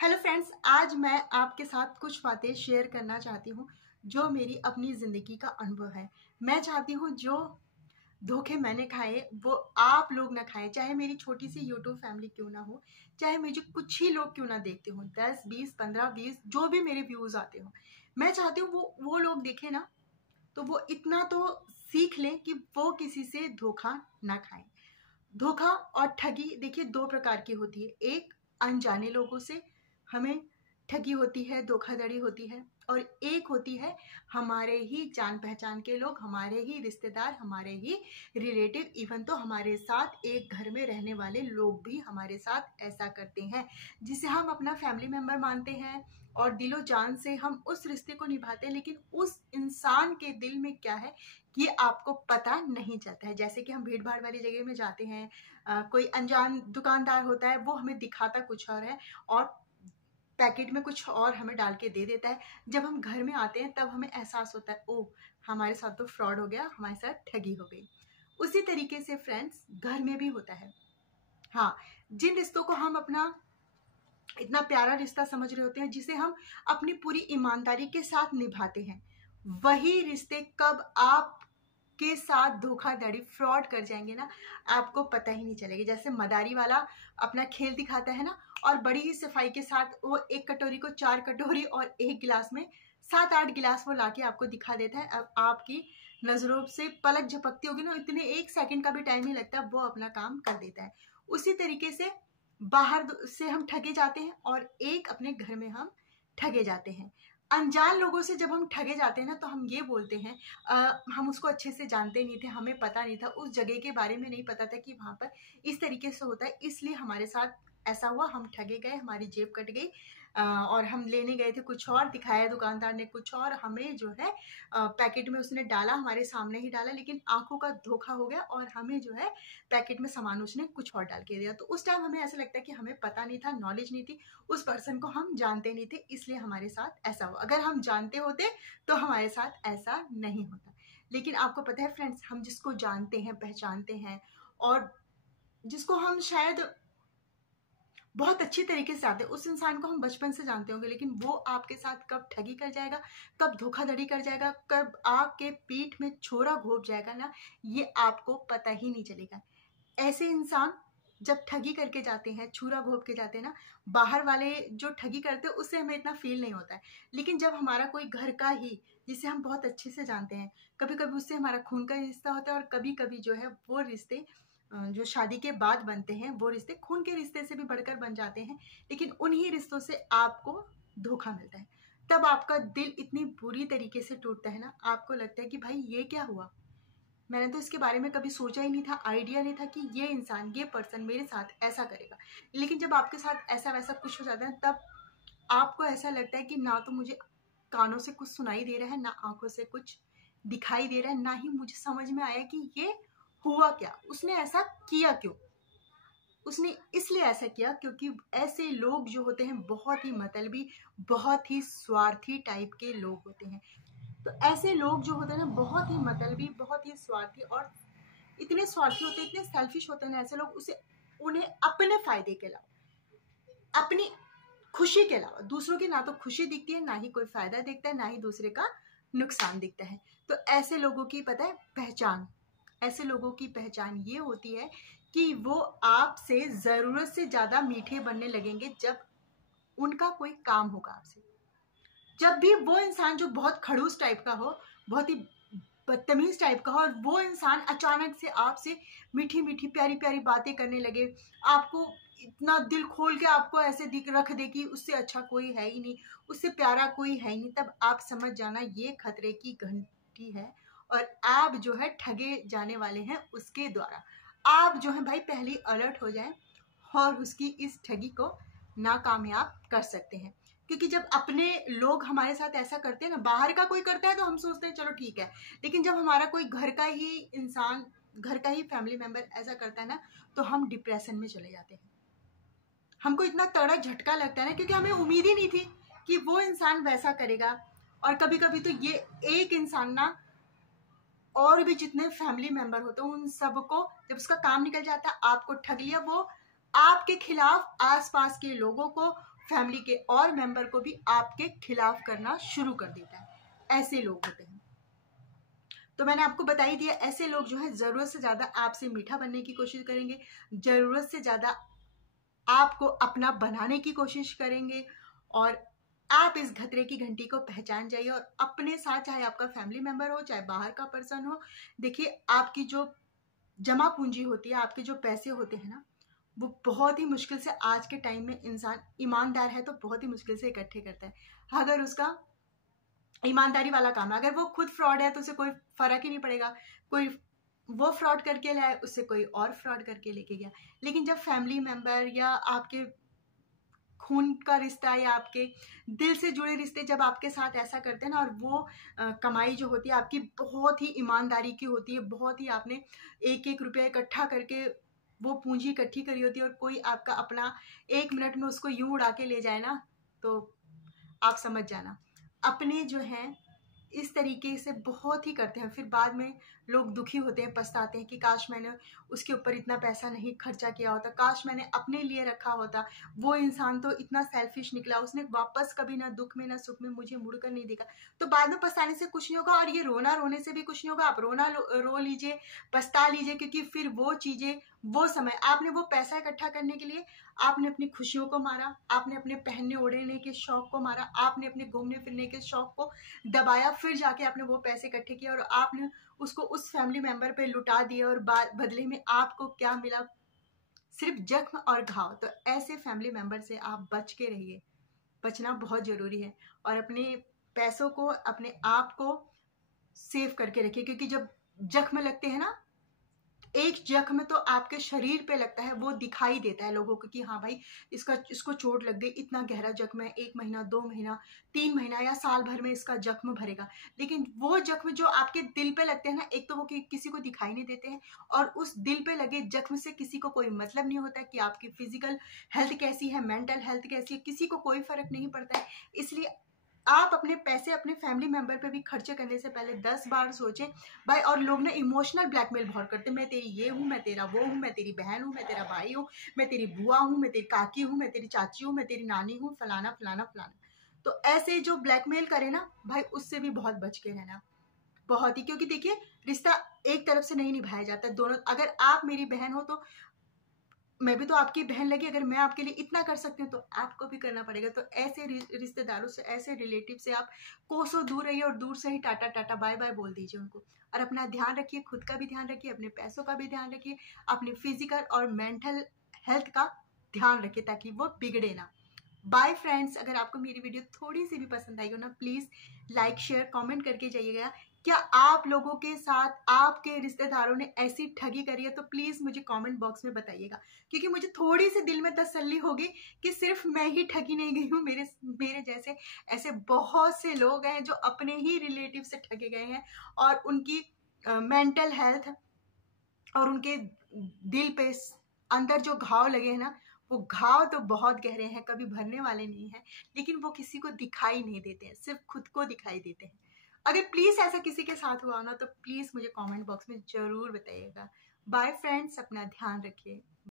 Hello friends, आज मैं आपके साथ कुछ बातें शेयर करना चाहती हूँ जो मेरी अपनी ज़िंदगी का अनुभव है। मैं चाहती हूँ जो धोखे मैंने खाए वो आप लोग ना खाएं, चाहे मेरी छोटी सी यूट्यूब फैमिली क्यों ना हो, चाहे मुझे कुछ ही लोग क्यों ना देखते हो, 10 20 15 20 जो भी मेरे व्यूज़ आते हो, मैं चाहती हूँ वो लोग देखें ना, तो वो इतना तो सीख लें कि वो किसी से धोखा ना खाएं। धोखा और ठगी देखिए दो प्रकार की होती है। एक, अनजाने लोगों से हमें ठगी होती है, धोखाधड़ी होती है, और एक होती है हमारे ही जान पहचान के लोग, हमारे ही रिश्तेदार, हमारे ही रिलेटिव, इवन तो हमारे साथ एक घर में रहने वाले लोग भी हमारे साथ ऐसा करते हैं, जिसे हम अपना फैमिली मेंबर मानते हैं और दिलो जान से हम उस रिश्ते को निभाते हैं, लेकिन उस इंसान के दिल में क्या है ये आपको पता नहीं चलता है। जैसे कि हम भीड़ भाड़ वाली जगह में जाते हैं, कोई अनजान दुकानदार होता है, वो हमें दिखाता कुछ और है और पैकेट में कुछ और हमें डाल के दे देता है। जब हम घर में आते हैं तब हमें एहसास होता है, ओह हमारे साथ तो फ्रॉड हो गया, हमारे साथ ठगी हो गई। उसी तरीके से फ्रेंड्स घर में भी होता है। हाँ, जिन रिश्तों को हम अपना इतना प्यारा रिश्ता समझ रहे होते हैं, जिसे हम अपनी पूरी ईमानदारी के साथ निभाते हैं, वही रिश्ते कब आप के साथ धोखाधड़ी फ्रॉड कर जाएंगे ना, आपको पता ही नहीं चलेगा। जैसे मदारी वाला अपना खेल दिखाता है ना, और बड़ी ही सफाई के साथ वो एक कटोरी को 4 कटोरी और एक गिलास में 7-8 गिलास वो लाके आपको दिखा देता है। अब आपकी नजरों से पलक झपकती होगी ना, इतने 1 सेकंड का भी टाइम नहीं लगता, वो अपना काम कर देता है। उसी तरीके से बाहर से हम ठगे जाते हैं और एक अपने घर में हम ठगे जाते हैं। अनजान लोगों से जब हम ठगे जाते हैं ना, तो हम ये बोलते हैं, हम उसको अच्छे से जानते नहीं थे, हमें पता नहीं था, उस जगह के बारे में नहीं पता था कि वहाँ पर इस तरीके से होता है, इसलिए हमारे साथ ऐसा हुआ, हम ठगे गए, हमारी जेब कट गई, और हम लेने गए थे कुछ और, दिखाया दुकानदार ने कुछ और, हमें जो है पैकेट में उसने डाला, हमारे सामने ही डाला, लेकिन आंखों का धोखा हो गया और हमें जो है पैकेट में सामान उसने कुछ और डाल के दिया। तो उस टाइम हमें ऐसा लगता है कि हमें पता नहीं था, नॉलेज नहीं थी, उस पर्सन को हम जानते नहीं थे, इसलिए हमारे साथ ऐसा हुआ। अगर हम जानते होते तो हमारे साथ ऐसा नहीं होता। लेकिन आपको पता है फ्रेंड्स, हम जिसको जानते हैं, पहचानते हैं, और जिसको हम शायद बहुत अच्छी तरीके से जानते हैं, उस इंसान को हम बचपन से जानते होंगे, लेकिन वो आपके साथ कब ठगी कर जाएगा, कब धोखाधड़ी कर जाएगा, कब आपके पीठ में छोरा घोंप जाएगा ना, ये आपको पता ही नहीं चलेगा। ऐसे इंसान जब ठगी करके जाते हैं, छुरा घोंप के जाते हैं ना, बाहर वाले जो ठगी करते हैं उससे हमें इतना फील नहीं होता है, लेकिन जब हमारा कोई घर का ही, जिसे हम बहुत अच्छे से जानते हैं, कभी कभी उससे हमारा खून का रिश्ता होता है, और कभी कभी जो है वो रिश्ते जो शादी के बाद बनते हैं, वो रिश्ते खून के रिश्ते से भी बढ़कर बन जाते हैं, लेकिन उन्हीं रिश्तों से आपको धोखा मिलता है। तब आपका दिल इतनी बुरी तरीके से टूटता है ना, आपको लगता है कि भाई ये क्या हुआ, मैंने तो इसके बारे में कभी सोचा ही नहीं था, आइडिया नहीं था कि ये इंसान, ये पर्सन मेरे साथ ऐसा करेगा। लेकिन जब आपके साथ ऐसा वैसा कुछ हो जाता है, तब आपको ऐसा लगता है कि ना तो मुझे कानों से कुछ सुनाई दे रहा है, ना आंखों से कुछ दिखाई दे रहा है, ना ही मुझे समझ में आया कि ये हुआ क्या, उसने ऐसा किया क्यों। उसने इसलिए ऐसा किया क्योंकि ऐसे लोग जो होते हैं बहुत ही मतलबी, बहुत ही स्वार्थी टाइप के लोग होते हैं। तो ऐसे लोग जो होते हैं ना, बहुत ही मतलबी, बहुत ही स्वार्थी, और इतने स्वार्थी होते हैं, इतने सेल्फिश होते हैं ना ऐसे लोग, उसे उन्हें अपने फायदे के अलावा, अपनी खुशी के अलावा दूसरों की ना तो खुशी दिखती है, ना ही कोई फायदा दिखता है, ना ही दूसरे का नुकसान दिखता है। तो ऐसे लोगों की पता है पहचान, ऐसे लोगों की पहचान ये होती है कि वो आपसे जरूरत से ज्यादा मीठे बनने लगेंगे जब उनका कोई काम होगा आपसे। जब भी वो इंसान जो बहुत खड़ूस टाइप का हो, बहुत ही बदतमीज टाइप का हो, और वो इंसान अचानक से आपसे मीठी मीठी प्यारी प्यारी बातें करने लगे, आपको इतना दिल खोल के आपको ऐसे दिख रख दे कि उससे अच्छा कोई है ही नहीं, उससे प्यारा कोई है ही नहीं, तब आप समझ जाना ये खतरे की घंटी है, और आप जो है ठगे जाने वाले हैं उसके द्वारा। आप जो है भाई पहले अलर्ट हो जाएं और उसकी इस ठगी को नाकामयाब कर सकते हैं। क्योंकि जब अपने लोग हमारे साथ ऐसा करते हैं ना, बाहर का कोई करता है तो हम सोचते हैं चलो ठीक है, लेकिन जब हमारा कोई घर का ही इंसान, घर का ही फैमिली मेंबर ऐसा करता है ना, तो हम डिप्रेशन में चले जाते हैं। हमको इतना तगड़ा झटका लगता है ना, क्योंकि हमें उम्मीद ही नहीं थी कि वो इंसान वैसा करेगा। और कभी कभी तो ये एक इंसान ना, और भी जितने फैमिली मेंबर होते हैं उन सबको, जब उसका काम निकल जाता है, आपको ठग लिया, वो आपके खिलाफ आसपास के लोगों को, फैमिली के और मेंबर को भी आपके खिलाफ करना शुरू कर देता है। ऐसे लोग होते हैं। तो मैंने आपको बता ही दिया, ऐसे लोग जो है जरूरत से ज्यादा आपसे मीठा बनने की कोशिश करेंगे, जरूरत से ज्यादा आपको अपना बनाने की कोशिश करेंगे। और आप इस खतरे की घंटी को पहचान जाइए और अपने साथ, चाहे आपका फैमिली मेंबर हो, चाहे बाहर का पर्सन हो, देखिए आपकी जो जमा पूंजी होती है, आपके जो पैसे होते हैं ना, वो बहुत ही मुश्किल से, आज के टाइम में इंसान ईमानदार है तो बहुत ही मुश्किल से इकट्ठे करता है। अगर उसका ईमानदारी वाला काम है, अगर वो खुद फ्रॉड है तो उसे कोई फर्क ही नहीं पड़ेगा, कोई वो फ्रॉड करके लाए, उससे कोई और फ्रॉड करके लेके गया। लेकिन जब फैमिली मेंबर या आपके खून का रिश्ता या आपके दिल से जुड़े रिश्ते जब आपके साथ ऐसा करते हैं ना, और वो कमाई जो होती है आपकी बहुत ही ईमानदारी की होती है, बहुत ही आपने एक एक रुपया इकट्ठा करके वो पूंजी इकट्ठी करी होती है, और कोई आपका अपना 1 मिनट में उसको यूं उड़ा के ले जाए ना, तो आप समझ जाना। अपने जो हैं इस तरीके से बहुत ही करते हैं, फिर बाद में लोग दुखी होते हैं, पछताते हैं कि काश मैंने उसके ऊपर इतना पैसा नहीं खर्चा किया होता, काश मैंने अपने लिए रखा होता। वो इंसान तो इतना सेल्फिश निकला, उसने वापस कभी ना दुख में ना सुख में मुझे मुड़कर नहीं देखा। तो बाद में पछताने से कुछ नहीं होगा, और ये रोना रोने से भी कुछ नहीं होगा। आप रोना रो लीजिए, पछता लीजिए, क्योंकि फिर वो चीजें, वो समय, आपने वो पैसा इकट्ठा करने के लिए आपने अपनी खुशियों को मारा, आपने अपने पहनने ओढ़ने के शौक को मारा, आपने अपने घूमने फिरने के शौक को दबाया, फिर जाके आपने वो पैसे इकट्ठे किए और आपने उसको उस फैमिली मेंबर पे लुटा दिया, और बदले में आपको क्या मिला? सिर्फ जख्म और घाव। तो ऐसे फैमिली मेंबर से आप बच के रहिए, बचना बहुत जरूरी है। और अपने पैसों को, अपने आप को सेव करके रखिए, क्योंकि जब जख्म लगते हैं ना, एक जख्म तो आपके शरीर पे लगता है, वो दिखाई देता है लोगों को कि हाँ भाई इसको चोट लग गई, इतना गहरा जख्म है, 1 महीना 2 महीना 3 महीना या साल भर में इसका जख्म भरेगा। लेकिन वो जख्म जो आपके दिल पे लगते हैं ना, एक तो वो किसी को दिखाई नहीं देते हैं, और उस दिल पे लगे जख्म से किसी को कोई मतलब नहीं होता कि आपकी फिजिकल हेल्थ कैसी है, मेंटल हेल्थ कैसी है, किसी को कोई फर्क नहीं पड़ता है। इसलिए आप अपने पैसे अपने फैमिली मेंबर पे भी खर्चे करने से पहले 10 बार सोचें भाई। और लोग ना इमोशनल ब्लैकमेल बहुत करते हैं, मैं तेरी ये हूँ, मैं तेरा वो हूँ, मैं तेरी बहन हूँ, मैं तेरा भाई हूँ, मैं तेरी बुआ हूँ, मैं तेरी काकी हूँ, मैं तेरी चाची हूँ, मैं तेरी नानी हूँ, फलाना फलाना फलाना। तो ऐसे जो ब्लैकमेल करे ना भाई, उससे भी बहुत बच के रहना, बहुत ही। क्योंकि देखिए, रिश्ता एक तरफ से नहीं निभाया जाता, दोनों। अगर आप मेरी बहन हो तो मैं भी तो आपकी बहन लगी, अगर मैं आपके लिए इतना कर सकती हूँ तो आपको भी करना पड़ेगा। तो ऐसे रिश्तेदारों से, ऐसे रिलेटिव से आप कोसों दूर रहिए, और दूर से ही टाटा टाटा बाय बाय बोल दीजिए उनको। और अपना ध्यान रखिए, खुद का भी ध्यान रखिए, अपने पैसों का भी ध्यान रखिए, अपनी फिजिकल और मेंटल हेल्थ का ध्यान रखिए, ताकि वो बिगड़े ना। बाय फ्रेंड्स, अगर आपको मेरी वीडियो थोड़ी सी भी पसंद आई हो ना, प्लीज़ लाइक शेयर कमेंट करके जाइएगा। क्या आप लोगों के साथ आपके रिश्तेदारों ने ऐसी ठगी करी है? तो प्लीज़ मुझे कमेंट बॉक्स में बताइएगा, क्योंकि मुझे थोड़ी सी दिल में तसल्ली होगी कि सिर्फ मैं ही ठगी नहीं गई हूँ, मेरे जैसे ऐसे बहुत से लोग हैं जो अपने ही रिलेटिव से ठगे गए हैं, और उनकी मेंटल हेल्थ और उनके दिल पे अंदर जो घाव लगे हैं ना, वो घाव तो बहुत गहरे हैं, कभी भरने वाले नहीं हैं, लेकिन वो किसी को दिखाई नहीं देते हैं, सिर्फ खुद को दिखाई देते हैं। अगर प्लीज़ ऐसा किसी के साथ हुआ ना, तो प्लीज़ मुझे कमेंट बॉक्स में ज़रूर बताइएगा। बाय फ्रेंड्स, अपना ध्यान रखिए।